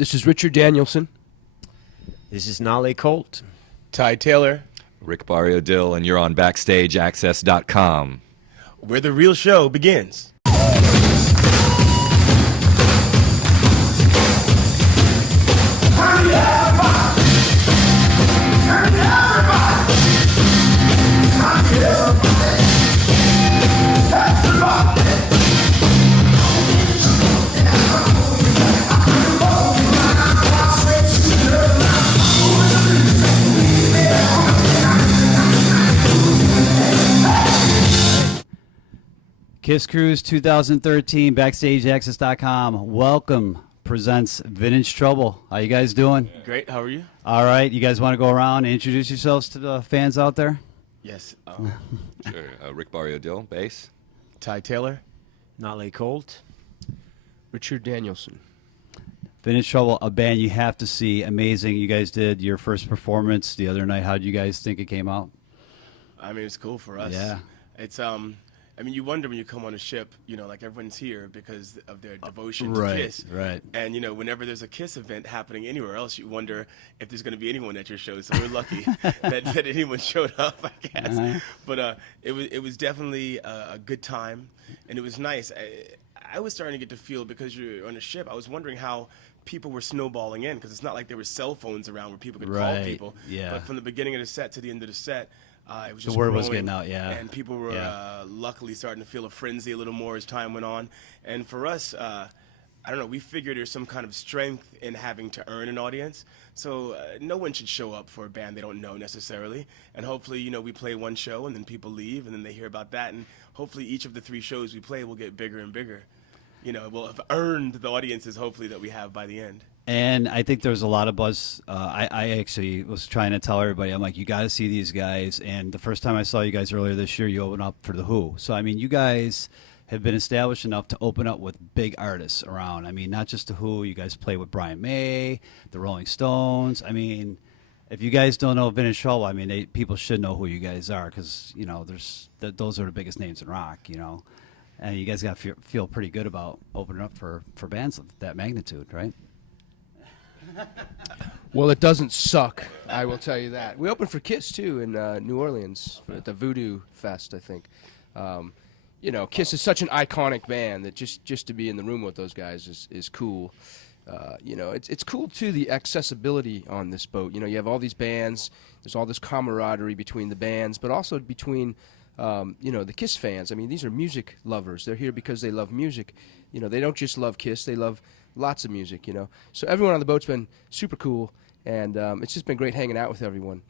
This is Richard Danielson. This is Nale Colt. Ty Taylor. Rick Barrio Dill, and you're on BackstageAxxess.com. Where the real show begins. Kiss Cruise 2013, BackstageAxxess.com. Welcome presents Vintage Trouble. How you guys doing? Great. How are you? All right. You guys want to go around and introduce yourselves to the fans out there? Yes. Sure. Rick Barrio Dill, bass. Ty Taylor. Nale Colt. Richard Danielson. Vintage Trouble, a band you have to see. Amazing. You guys did your first performance the other night. How did you guys think it came out? I mean, it's cool for us. Yeah. It's I mean, you wonder when you come on a ship, you know, like everyone's here because of their devotion right, to Kiss. Right. And, you know, whenever there's a Kiss event happening anywhere else, you wonder if there's going to be anyone at your show. So we're lucky that anyone showed up, I guess. Uh-huh. But it was definitely a good time, and it was nice. I was starting to get to feel, because you're on a ship, I was wondering how people were snowballing in, because it's not like there were cell phones around where people could call people. Yeah. But from the beginning of the set to the end of the set, it was just The word growing, was getting out, yeah. and people were luckily starting to feel a frenzy a little more as time went on. And for us, I don't know, we figured there's some kind of strength in having to earn an audience. So no one should show up for a band they don't know necessarily. And hopefully, you know, we play one show and then people leave and then they hear about that. And hopefully each of the 3 shows we play will get bigger and bigger. You know, we'll have earned the audiences, hopefully, that we have by the end. And I think there's a lot of buzz. I actually was trying to tell everybody, I'm like, you got to see these guys. And the first time I saw you guys earlier this year, you opened up for The Who. So, I mean, you guys have been established enough to open up with big artists around. I mean, not just The Who. You guys play with Brian May, the Rolling Stones. I mean, if you guys don't know Vintage Trouble, I mean, people should know who you guys are, because, you know, those are the biggest names in rock, you know. And you guys got to feel pretty good about opening up for bands of that magnitude, right? Well, it doesn't suck, I will tell you that. We opened for Kiss, too, in New Orleans at the Voodoo Fest, I think. You know, Kiss is such an iconic band that just to be in the room with those guys is cool. You know, it's cool, too, the accessibility on this boat. You know, you have all these bands, there's all this camaraderie between the bands, but also between you know, the Kiss fans. I mean, these are music lovers. They're here because they love music. You know, they don't just love Kiss, they love lots of music, you know. So everyone on the boat's been super cool, and it's just been great hanging out with everyone.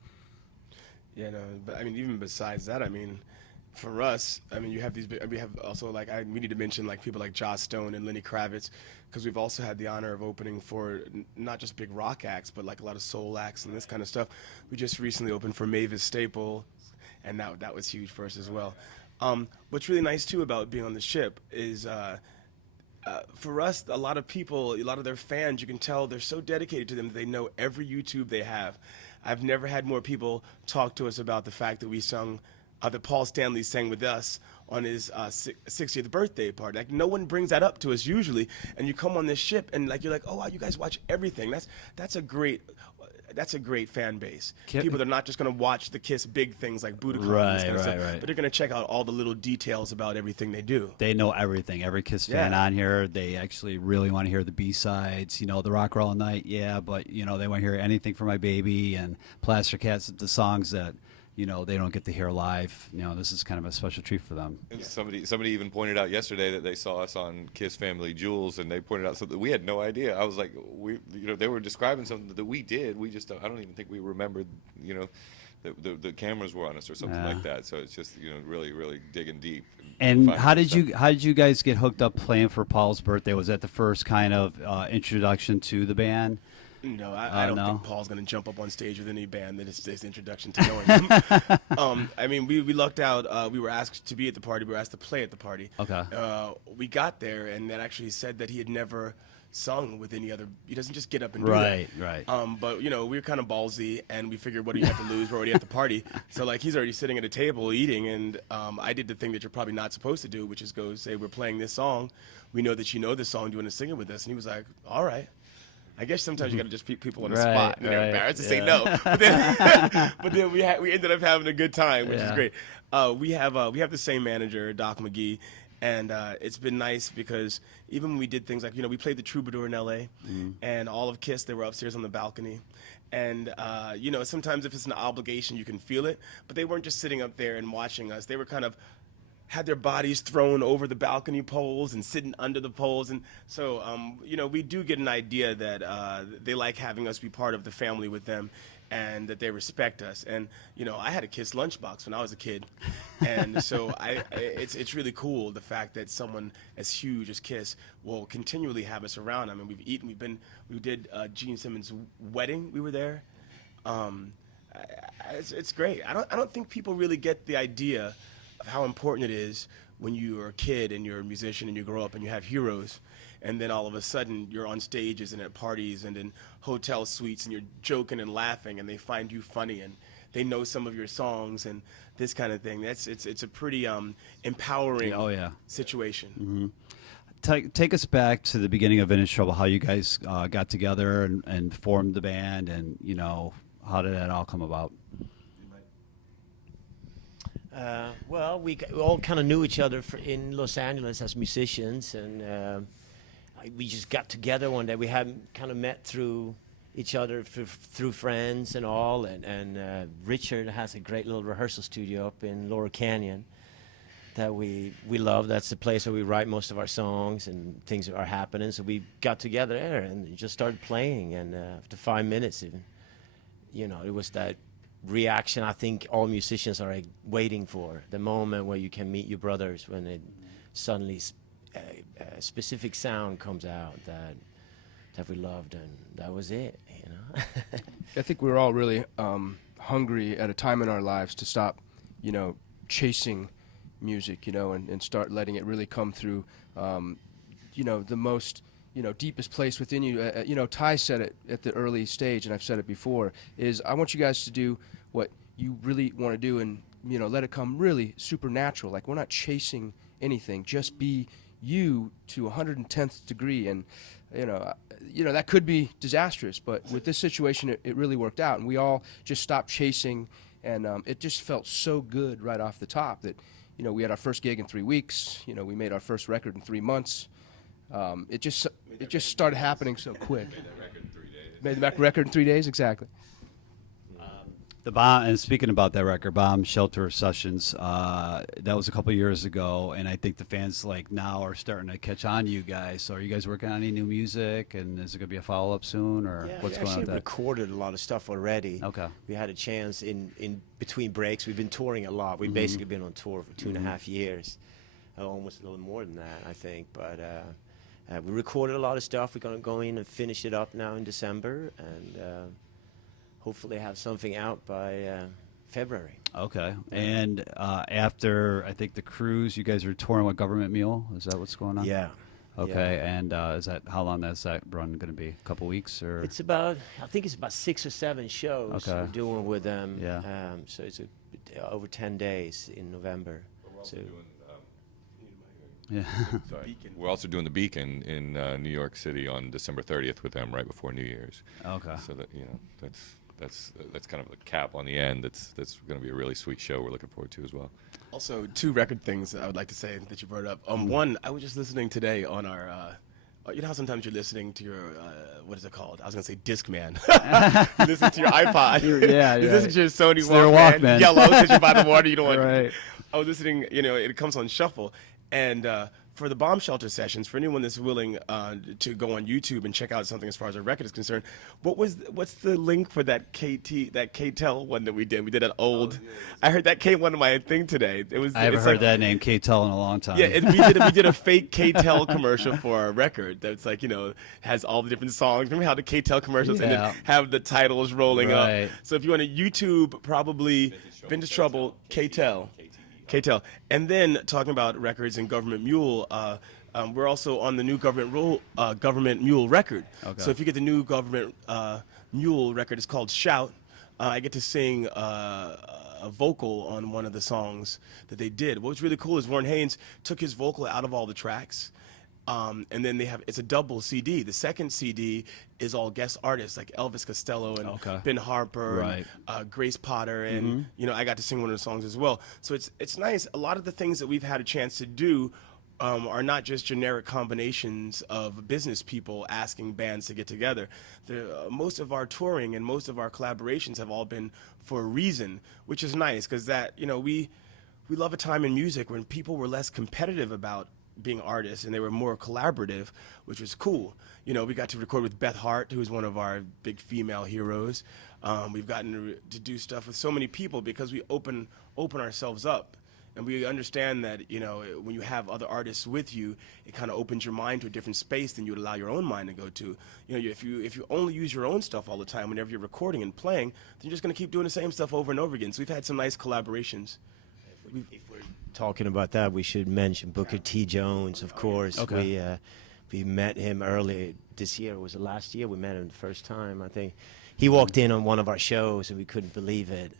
Yeah, no, but I mean, even besides that, I mean, for us, I mean, you have these, we have also, like, we need to mention, like, people like Joss Stone and Lenny Kravitz, because we've also had the honor of opening for not just big rock acts, but like a lot of soul acts and this kind of stuff. We just recently opened for Mavis Staple, and that was huge for us as well. What's really nice, too, about being on the ship is, for us, a lot of people, a lot of their fans, you can tell they're so dedicated to them that they know every YouTube they have. I've never had more people talk to us about the fact that we sung, that Paul Stanley sang with us on his 60th birthday party. Like, no one brings that up to us usually, and you come on this ship and, like, you're like, oh wow, you guys watch everything. That's a great fan base. People that are not just going to watch the Kiss big things like Budokan and this kind of stuff, but they're going to check out all the little details about everything they do. They know everything. Every Kiss fan on here, they actually really want to hear the B-sides. You know, the Rock Roll Night, yeah, but, you know, they want to hear Anything for My Baby and Plaster Cats, the songs that, you know, they don't get to hear live. You know, this is kind of a special treat for them. And somebody even pointed out yesterday that they saw us on Kiss Family Jewels, and they pointed out something that we had no idea. I was like, you know, they were describing something that we did. We just, I don't even think we remembered, you know, the cameras were on us or something like that. So it's just, you know, really, really digging deep. And how did you guys get hooked up playing for Paul's birthday? Was that the first kind of introduction to the band? No, I don't think Paul's going to jump up on stage with any band that is his introduction to knowing him. I mean, we lucked out. We were asked to be at the party. We were asked to play at the party. Okay. We got there, and that actually said that he had never sung with any other. He doesn't just get up and do that. Right. But, you know, we were kind of ballsy, and we figured, what do you have to lose? We're already at the party. So, like, he's already sitting at a table eating, and I did the thing that you're probably not supposed to do, which is go say, we're playing this song. We know that you know this song. Do you want to sing it with us? And he was like, all right. I guess sometimes you got to just put people on the Right, spot. And they're right, embarrassed to say yeah. no. But then we ended up having a good time, which is Yeah. great. We have the same manager, Doc McGee, and it's been nice because even when we did things like, we played the Troubadour in L.A. and all of KISS, they were upstairs on the balcony. And, sometimes if it's an obligation, you can feel it. But they weren't just sitting up there and watching us. They were kind of had their bodies thrown over the balcony poles and sitting under the poles. And so, we do get an idea that they like having us be part of the family with them and that they respect us. And, I had a KISS lunchbox when I was a kid. And so it's really cool, the fact that someone as huge as KISS will continually have us around. I mean, we did Gene Simmons' wedding. We were there. It's great. I don't think people really get the idea of how important it is when you are a kid and you're a musician and you grow up and you have heroes, and then all of a sudden you're on stages and at parties and in hotel suites and you're joking and laughing and they find you funny and they know some of your songs and this kind of thing. It's a pretty empowering Oh, yeah. situation. Take us back to the beginning of Vintage Trouble, how you guys got together and formed the band, and how did that all come about? Well, we all kind of knew each other in Los Angeles as musicians, and we just got together one day. We hadn't kind of met through each other through friends and all, and Richard has a great little rehearsal studio up in Laurel Canyon that we love. That's the place where we write most of our songs and things are happening. So we got together there and just started playing, and after 5 minutes even, it was that reaction I think all musicians are waiting for, the moment where you can meet your brothers, when it suddenly a specific sound comes out that we loved, and that was it. I think we were all really hungry at a time in our lives to stop, chasing music, and start letting it really come through, the most, deepest place within you. Ty said it at the early stage, and I've said it before, is I want you guys to do what you really want to do and, let it come really supernatural. Like, we're not chasing anything. Just be you to 110th degree. And, that could be disastrous, but with this situation, it really worked out. And we all just stopped chasing, and it just felt so good right off the top that, we had our first gig in 3 weeks. We made our first record in 3 months. It just started happening so quick. Made the record in 3 days, exactly. The Bomb, and speaking about that record, Bomb Shelter Sessions, that was a couple years ago, and I think the fans now are starting to catch on to you guys. So are you guys working on any new music, and is it going to be a follow-up soon, or what's going on we with that? recorded a lot of stuff already. Okay. We had a chance in between breaks. We've been touring a lot. We've basically been on tour for 2.5 years, almost a little more than that, I think. But we recorded a lot of stuff. We're going to go in and finish it up now in December, and hopefully have something out by February. Okay. And after, I think, the cruise, you guys are touring with Government Mule. Is that what's going on? Yeah. Okay. Yeah. And how long is that run going to be? A couple weeks, or? I think it's about 6 or 7 shows Okay. we're doing with them. Yeah. So it's over 10 days in November. So Yeah. Sorry. We're also doing the Beacon in New York City on December 30th with them, right before New Year's. Okay. So that that's kind of a cap on the end. That's going to be a really sweet show. We're looking forward to as well. Also, 2 record things I would like to say that you brought up. One, I was just listening today on our, you know how sometimes you're listening to your, what is it called? I was going to say Discman. You listen to your iPod. You listen to your Sony their Walkman. Yellow, because you're by the water, you don't want Right. I was listening, it comes on shuffle. And for the Bomb Shelter sessions, for anyone that's willing to go on YouTube and check out something as far as our record is concerned, what's the link for that KTEL one that we did? We did an old. I heard that came on my thing today. I haven't heard that name, K-Tel, in a long time. Yeah, we did a fake KTEL commercial for our record that's has all the different songs. Remember how the KTEL commercials and Yeah. then have the titles rolling Right. up? So if you want to YouTube, probably Vintage Trouble, KTEL. KTEL. And then talking about records and Government Mule, we're also on the new Government Mule record. Okay. So if you get the new Government Mule record, it's called Shout. I get to sing a vocal on one of the songs that they did. What was really cool is Warren Haynes took his vocal out of all the tracks. And then they have, it's a double CD. The second CD is all guest artists like Elvis Costello and Okay. Ben Harper, Right. and, Grace Potter, and you know, I got to sing one of the songs as well. So it's nice. A lot of the things that we've had a chance to do are not just generic combinations of business people asking bands to get together. Most of our touring and most of our collaborations have all been for a reason, which is nice because that, you know, we love a time in music when people were less competitive about being artists and they were more collaborative, which was cool. You know, we got to record with Beth Hart, who's one of our big female heroes. We've gotten to do stuff with so many people because we open ourselves up. And we understand that, you know, when you have other artists with you, it kind of opens your mind to a different space than you would allow your own mind to go to. You know, if you only use your own stuff all the time whenever you're recording and playing, then you're just going to keep doing the same stuff over and over again. So we've had some nice collaborations. If we're talking about that, we should mention Booker T. Jones, of course. Okay. We met him earlier this year. Was it last year? We met him the first time, I think. He walked in on one of our shows, and we couldn't believe it.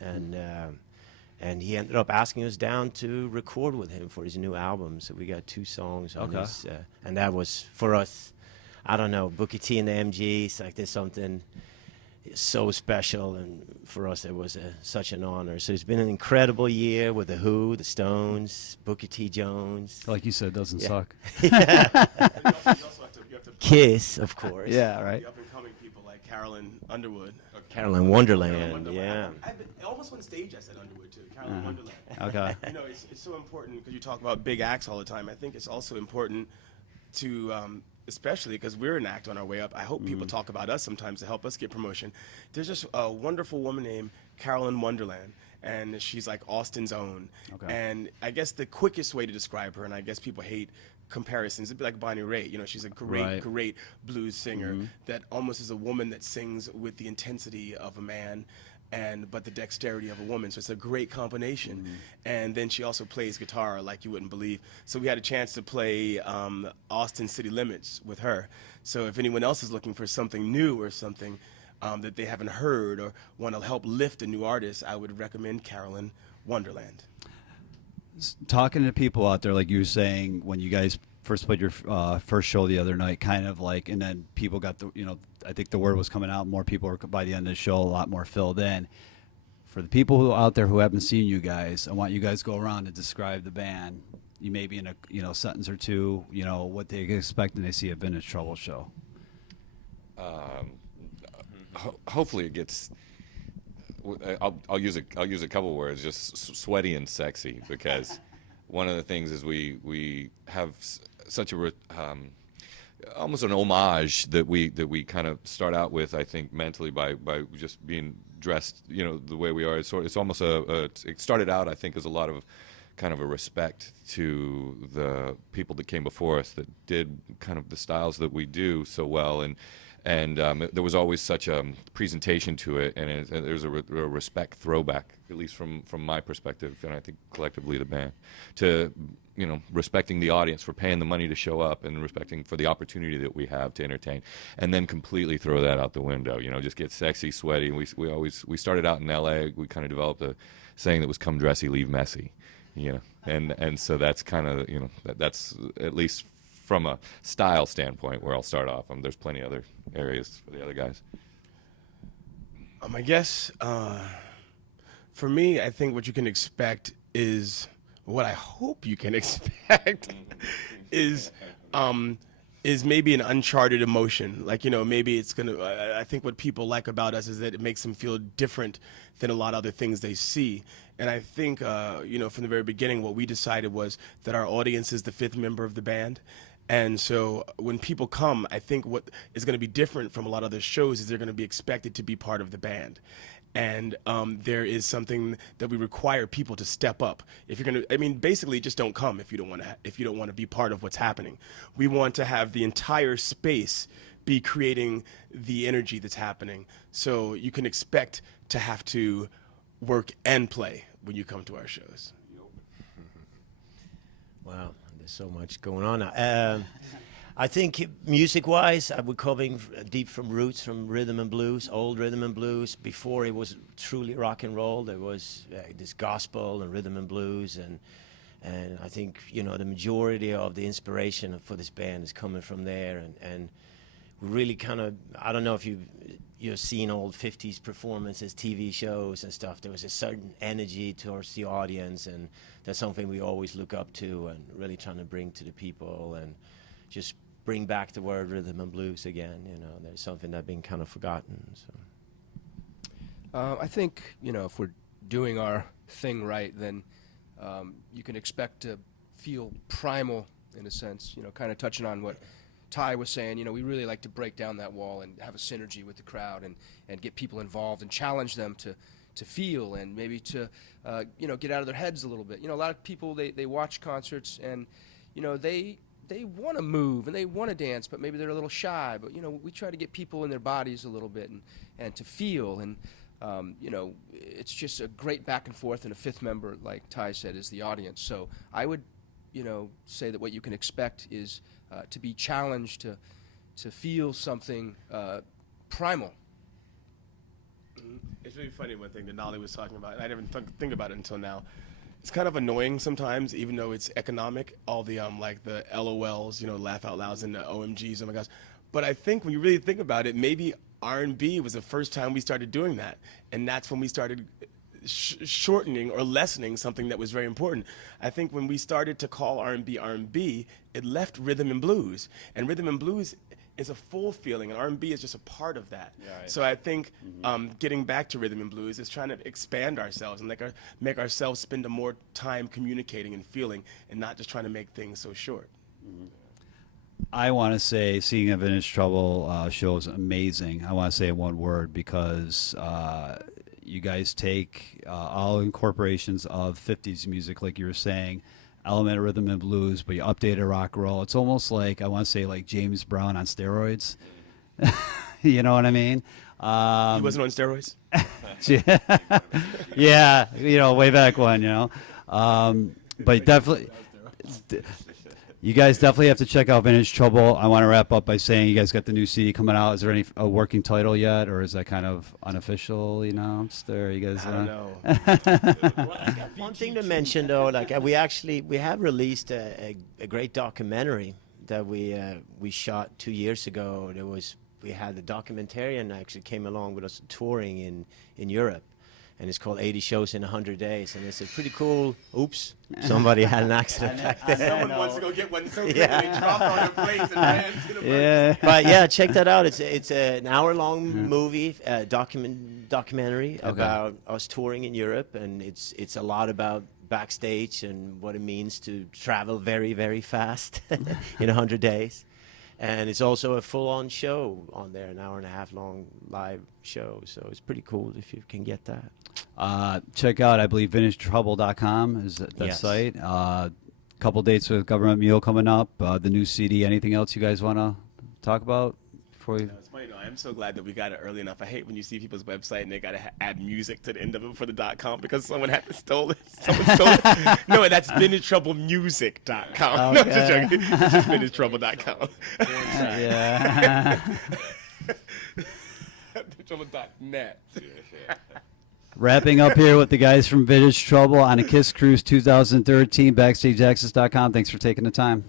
And he ended up asking us down to record with him for his new album. So we got 2 songs on his, and that was, for us, I don't know, Booker T and the MGs, like there's something so special, and for us it was such an honor. So it's been an incredible year with The Who, The Stones, Booker T. Jones. Like you said, it doesn't Yeah. suck. You have to Kiss, of course. Yeah, right. the up-and-coming people like Carolyn Underwood. Carolyn Wonderland, Wonderland. yeah. Almost on stage I said Underwood too, Carolyn Wonderland. Okay. You know, it's so important because you talk about big acts all the time. I think it's also important to, especially because we're an act on our way up, I hope people talk about us sometimes to help us get promotion. There's just a wonderful woman named Carolyn Wonderland, and she's like Austin's own. Okay. And I guess the quickest way to describe her, and I guess people hate comparisons, it'd be like Bonnie Raitt. You know, she's a great, Right. great blues singer that almost is a woman that sings with the intensity of a man but the dexterity of a woman. So it's a great combination. And then she also plays guitar like you wouldn't believe. So we had a chance to play Austin City Limits with her. So if anyone else is looking for something new or something that they haven't heard or want to help lift a new artist, I would recommend Carolyn Wonderland. Talking to people out there, like you were saying, when you guys first played your first show the other night, kind of like, and then people got the, you know, I think the word was coming out, more people were, by the end of the show, a lot more filled in. For the people who out there who haven't seen you guys, I want you guys to go around and describe the band. You maybe in a, you know, sentence or two, you know, what they expect when they see a Vintage Trouble show. Hopefully it gets. I'll use a couple words, just sweaty and sexy, because one of the things is we have such a almost an homage that we kind of start out with, I think, mentally by just being dressed, you know, the way we are. It's almost it started out, I think, as a lot of kind of a respect to the people that came before us that did kind of the styles that we do so well, and there was always such a presentation to it, and there's a respect throwback, at least from my perspective, and I think collectively the band, to, you know, respecting the audience for paying the money to show up, and respecting for the opportunity that we have to entertain, and then completely throw that out the window. You know, just get sexy, sweaty. And we started out in L.A. We kind of developed a saying that was "Come dressy, leave messy," you know, and so that's kind of, you know, that's at least from a style standpoint where I'll start off. There's plenty other areas for the other guys. I guess for me, I think what you can expect is what I hope you can expect is maybe an uncharted emotion. Like, you know, maybe it's gonna. I think what people like about us is that it makes them feel different than a lot of other things they see. And I think, you know, from the very beginning, what we decided was that our audience is the 5th member of the band. And so when people come, I think what is going to be different from a lot of other shows is they're going to be expected to be part of the band. And there is something that we require people to step up. If you're going to, I mean, basically just don't come if you don't want to be part of what's happening. We want to have the entire space be creating the energy that's happening. So you can expect to have to work and play when you come to our shows. Wow, there's so much going on now. I think music-wise, we're coming deep from roots, from rhythm and blues, old rhythm and blues. Before it was truly rock and roll, there was this gospel and rhythm and blues, And I think, you know, the majority of the inspiration for this band is coming from there. And we really kind of, I don't know if you've seen old 50s performances, TV shows and stuff. There was a certain energy towards the audience, and that's something we always look up to and really trying to bring to the people and just bring back the word rhythm and blues again. You know, there's something that's been kind of forgotten. So I think, you know, if we're doing our thing right, then you can expect to feel primal in a sense, you know, kind of touching on what Ty was saying. You know, we really like to break down that wall and have a synergy with the crowd and get people involved and challenge them to feel and maybe to, you know, get out of their heads a little bit. You know, a lot of people, they watch concerts and, you know, they want to move and they want to dance, but maybe they're a little shy. But, you know, we try to get people in their bodies a little bit and to feel. And, you know, it's just a great back and forth, and a fifth member, like Ty said, is the audience. So I would, you know, say that what you can expect is to be challenged to feel something primal. It's really funny, one thing that Nolly was talking about, and I didn't think about it until now. It's kind of annoying sometimes, even though it's economic, all the like the LOLs, you know, laugh out louds and the OMGs, oh my gosh. But I think when you really think about it, maybe R&B was the first time we started doing that, and that's when we started shortening or lessening something that was very important. I think when we started to call R&B, it left rhythm and blues, and rhythm and blues is a full feeling, and R&B is just a part of that. Right. So I think getting back to rhythm and blues is trying to expand ourselves and make ourselves spend more time communicating and feeling, and not just trying to make things so short. I want to say seeing a Vintage Trouble show is amazing. I want to say in one word, because you guys take all incorporations of 50s music, like you were saying, element of rhythm and blues, but you update it rock and roll. It's almost like, I want to say, like James Brown on steroids. You know what I mean? He wasn't on steroids? Yeah, you know, way back when, you know. But definitely, you guys definitely have to check out Vintage Trouble. I want to wrap up by saying you guys got the new CD coming out. Is there a working title yet, or is that kind of unofficial, you know? You guys, I don't know. Well, I got one thing to mention, though. Like we have released a great documentary that we shot 2 years ago. We had the documentarian actually came along with us touring in Europe. And it's called 80 Shows in 100 Days. And it's a pretty cool, oops, somebody had an accident back there. Someone wants to go get one so quick, they dropped on their plates and ran to the yeah. But yeah, check that out. It's an hour-long movie, documentary about us touring in Europe. And it's a lot about backstage and what it means to travel very, very fast in 100 days. And it's also a full-on show on there, an hour-and-a-half long live show. So it's pretty cool if you can get that. Check out, I believe, VintageTrouble.com is that Yes. site. Couple dates with Government Mule coming up. The new CD. Anything else you guys want to talk about before we? It's funny, I'm so glad that we got it early enough. I hate when you see people's website and they got to add music to the end of it for the .com because someone had stole it. Someone stole it. No, that's VintageTroubleMusic.com. No, just joking. It's just VintageTrouble.com. Yeah. VintageTrouble.net. Wrapping up here with the guys from Vintage Trouble on a Kiss Cruise 2013. BackstageAxxess.com. Thanks for taking the time.